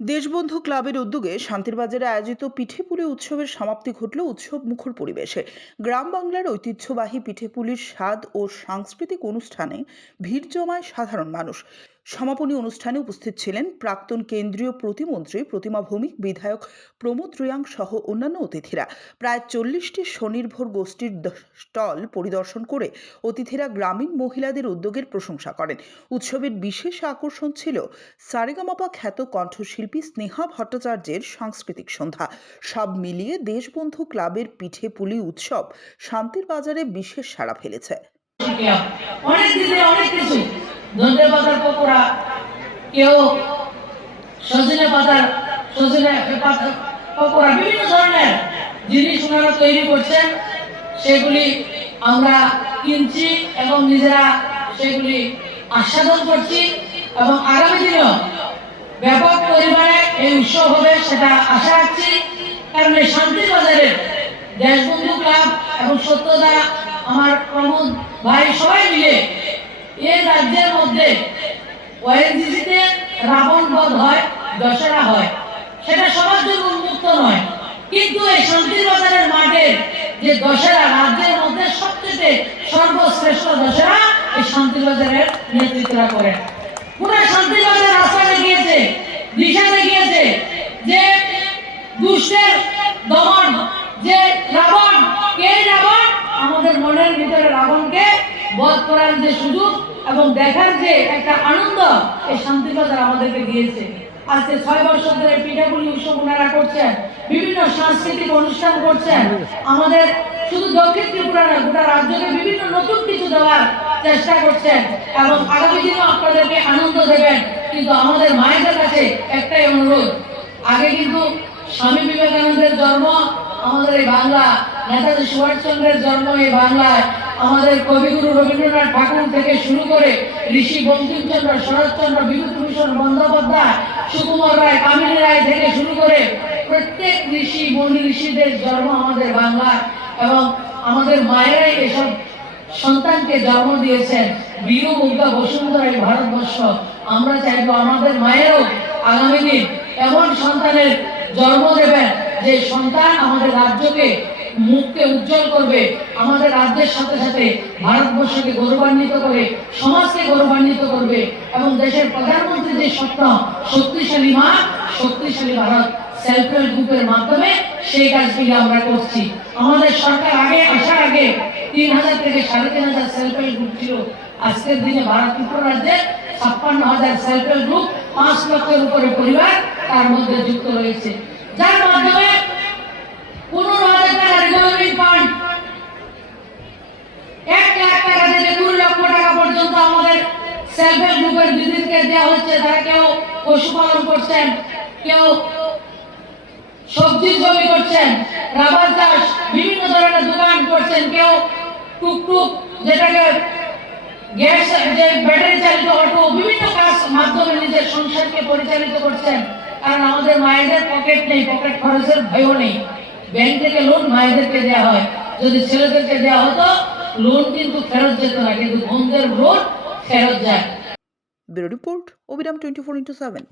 দেশবন্ধু ক্লাবের উদ্যোগে শান্তির বাজারে আয়োজিত পিঠেপুলি উৎসবের সমাপ্তি ঘটল উৎসব মুখর পরিবেশে। গ্রাম বাংলার ঐতিহ্যবাহী পিঠেপুলির স্বাদ ও সাংস্কৃতিক অনুষ্ঠানে ভিড় জমায় সাধারণ মানুষ। সমাপনী অনুষ্ঠানে উপস্থিত ছিলেন প্রাক্তন কেন্দ্রীয় প্রতিমন্ত্রী প্রতিমা ভৌমিক, বিধায়ক প্রমোদ রিয়াং সহ অন্যান্য অতিথিরা। প্রায় 40টি স্বনির্ভর গোষ্ঠীর স্টল পরিদর্শন করে অতিথিরা গ্রামীণ মহিলাদের উদ্যোগের প্রশংসা করেন। উৎসবের বিশেষ আকর্ষণ ছিল সারেগামাপা খ্যাত কণ্ঠশিল্পী স্নেহা ভট্টাচার্যের সাংস্কৃতিক সন্ধ্যা। সব মিলিয়ে দেশবন্ধু ক্লাবের পিঠেপুলি উৎসব শান্তির বাজারে বিশেষ সাড়া ফেলেছে। অনেক দিনে অনেক কিছু, ধনে পাতার পকোড়া, কেউ সজনে পাতার পকোড়া, বিভিন্ন ধরনের জিনিস ওনারা তৈরি করছেন। সেগুলি আমরা কিনছি এবং নিজেরা সেগুলি আস্বাদন করছি এবং আগামী দিনেও ব্যাপক পরিমাণে এই উৎসব হবে সেটা আশা রাখছি। কারণ এই শান্তির বাজারের দেশবন্ধু ক্লাব এবং সত্যদা, আমার প্রমোদ ভাই সবাই মিলে এই রাজ্যের মধ্যে ওএনজিসিতে রাবণ বধ হয়, দশরা হয়, সেটা সবার জন্য উন্মুক্ত নয়, কিন্তু এই শান্তির বাজারের মাঠের যে দশরা রাজ্যের মধ্যে সবচেয়ে সর্বশ্রেষ্ঠ দশরা এই শান্তির বাজারের নেতৃত্বরা করেন। পুরো শান্তির বাজার রাস্তা দেখিয়েছে, দিশা দেখিয়েছে যে দুষ্টের দমন, যে রাবণ, কে রাবণ, আমাদের মনের ভিতরে রাবণকে বধ করার যে সুযোগ এবং দেখার যে একটা আনন্দ এই শান্তির বাজার আমাদেরকে দিয়েছে। আজকে 6 বছর ধরে পিঠাপুলি উৎসব ওনারা করছেন, বিভিন্ন সাংস্কৃতিক অনুষ্ঠান করছেন। আমাদের শুধু দক্ষিণ ত্রিপুরা না, গোটা রাজ্যকে বিভিন্ন নতুন কিছু দেওয়ার চেষ্টা করছেন এবং আগামী দিনেও আপনাদেরকে আনন্দ দেবেন। কিন্তু আমাদের মায়েদের কাছে একটাই অনুরোধ, আগে কিন্তু স্বামী বিবেকানন্দের জন্ম আমাদের এই বাংলা, নেতাজি সুভাষচন্দ্রের জন্ম এই বাংলায়, আমাদের কবিগুরু রবীন্দ্রনাথ ঠাকুর থেকে শুরু করে ঋষি বঙ্কিমচন্দ্র, শরৎচন্দ্র, বিভূতিভূষণ বন্দ্যোপাধ্যায়, সুকুমার রায়, কামিনী রায় থেকে শুরু করে প্রত্যেক ঋষি মুনি ঋষিদের জন্ম আমাদের বাংলায় এবং আমাদের মায়েরাই এসব সন্তানকে জন্ম দিয়েছেন। বীর মুগ্ধা বসুন্ধরা এই ভারতবর্ষ। আমরা চাইবো আমাদের মায়েরও আগামী দিন এমন সন্তানের জন্ম দেবেন যে সন্তান আমাদের রাজ্যকে, মুখকে উজ্জ্বল করবে, আমাদের রাজ্যের সাথে সাথে ভারতবর্ষকে গৌরবান্বিত করে, সমাজকে গৌরবান্বিত করবে এবং দেশের প্রধানমন্ত্রী যে স্বপ্ন শক্তিশালী মা, শক্তিশালী ভারত সেলফ হেল্প গ্রুপের মাধ্যমে সেই কাজগুলি আমরা করছি। আমাদের সরকার আগে আসার আগে 3000 থেকে 3500 সেলফ হেল্প গ্রুপ ছিল। আজকের দিনে ভারত ত্রিপুরা রাজ্যে 56,000 সেলফ হেল্প গ্রুপ, 5 লক্ষের উপরে পরিবার তার মধ্যে যুক্ত রয়েছে, যার মাধ্যমে 15,000 টাকা রিভলভিং ফান্ড, 1 লাখ টাকা থেকে 2 লক্ষ টাকা পর্যন্ত আমাদের সেলফ হেল্প গ্রুপের দিদিকে দেওয়া হচ্ছে। তারা কেউ পশুপালন করছেন, কেউ সবজির জমি করছেন, রাবার চাষ, বিভিন্ন ধরনের দোকান করছেন, কেউ টুকটুক যেটাকে গ্যাস, যে ব্যাটারি চালিত অটো, বিভিন্ন কাজ মাধ্যমে নিজের সংসারকে পরিচালিত করছেন। কারণ আমাদের মায়েদের পকেট নেই, পকেট খরচের ভয়ও নেই। ব্যাংক থেকে লোন মায়েদেরকে দেওয়া হয়, যদি ছেলেদেরকে দেওয়া হতো লোন কিন্তু ফেরত যেত না, কিন্তু বোনদের লোন ফেরত যায়। ব্যুরো রিপোর্ট, অবিরাম 24x7।